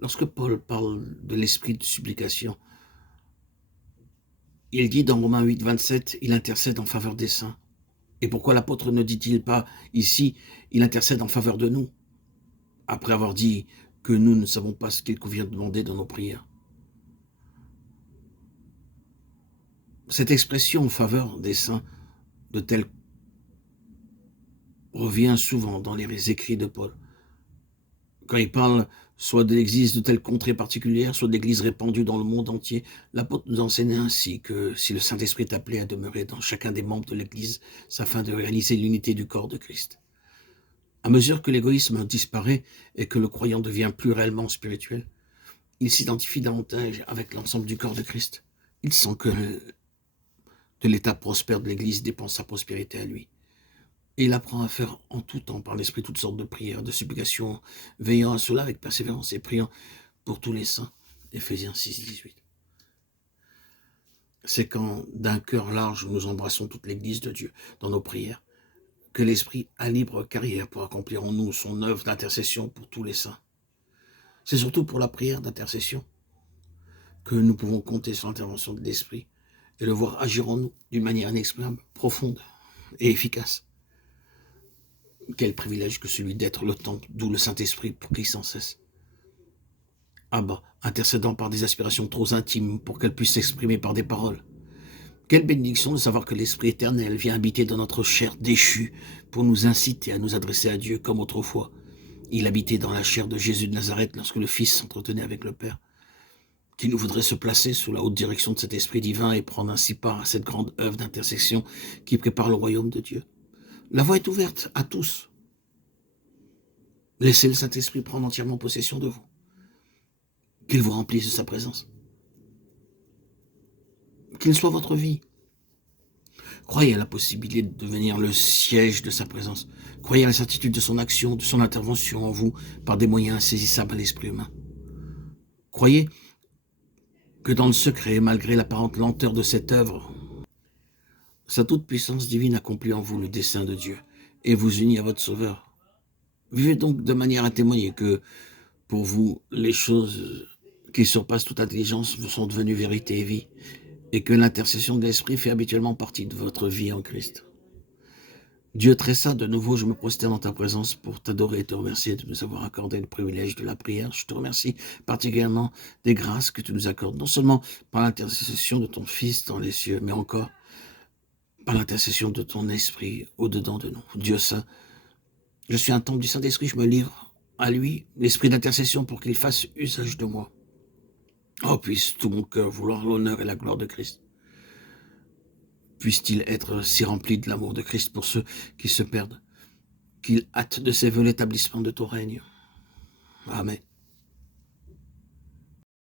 Lorsque Paul parle de l'esprit de supplication, il dit dans Romains 8, 27, il intercède en faveur des saints. Et pourquoi l'apôtre ne dit-il pas ici, il intercède en faveur de nous, après avoir dit que nous ne savons pas ce qu'il convient de demander dans nos prières? Cette expression en faveur des saints de tel revient souvent dans les écrits de Paul. Quand il parle soit de l'église de telle contrée particulière, soit d'églises répandues dans le monde entier, l'apôtre nous enseigne ainsi que si le Saint-Esprit est appelé à demeurer dans chacun des membres de l'église, c'est afin de réaliser l'unité du corps de Christ. À mesure que l'égoïsme disparaît et que le croyant devient plus réellement spirituel, il s'identifie davantage avec l'ensemble du corps de Christ. Il sent que de l'état prospère de l'église dépend sa prospérité à lui. Et il apprend à faire en tout temps par l'Esprit toutes sortes de prières, de supplications, veillant à cela avec persévérance et priant pour tous les saints. Éphésiens 6, 18. C'est quand d'un cœur large nous embrassons toute l'Église de Dieu dans nos prières, que l'Esprit a libre carrière pour accomplir en nous son œuvre d'intercession pour tous les saints. C'est surtout pour la prière d'intercession que nous pouvons compter sur l'intervention de l'Esprit et le voir agir en nous d'une manière inexprimable, profonde et efficace. Quel privilège que celui d'être le temple, d'où le Saint-Esprit prie sans cesse. Abba, intercédant par des aspirations trop intimes pour qu'elles puissent s'exprimer par des paroles. Quelle bénédiction de savoir que l'Esprit éternel vient habiter dans notre chair déchue pour nous inciter à nous adresser à Dieu comme autrefois. Il habitait dans la chair de Jésus de Nazareth lorsque le Fils s'entretenait avec le Père. Qui nous voudrait se placer sous la haute direction de cet Esprit divin et prendre ainsi part à cette grande œuvre d'intercession qui prépare le royaume de Dieu. La voie est ouverte à tous. Laissez le Saint-Esprit prendre entièrement possession de vous. Qu'il vous remplisse de sa présence. Qu'il soit votre vie. Croyez à la possibilité de devenir le siège de sa présence. Croyez à la certitude de son action, de son intervention en vous par des moyens insaisissables à l'esprit humain. Croyez que dans le secret, malgré l'apparente lenteur de cette œuvre, sa toute-puissance divine accomplit en vous le dessein de Dieu et vous unit à votre Sauveur. Vivez donc de manière à témoigner que, pour vous, les choses qui surpassent toute intelligence sont devenues vérité et vie, et que l'intercession de l'Esprit fait habituellement partie de votre vie en Christ. Dieu très saint, de nouveau, je me prosterne dans ta présence pour t'adorer et te remercier de nous avoir accordé le privilège de la prière. Je te remercie particulièrement des grâces que tu nous accordes, non seulement par l'intercession de ton Fils dans les cieux, mais encore par l'intercession de ton Esprit au-dedans de nous. Dieu saint, je suis un temple du Saint-Esprit, je me livre à lui, l'Esprit d'intercession, pour qu'il fasse usage de moi. Oh, puisse tout mon cœur vouloir l'honneur et la gloire de Christ. Puisse-t-il être si rempli de l'amour de Christ pour ceux qui se perdent, qu'il hâte de ses voeux l'établissement de ton règne. Amen.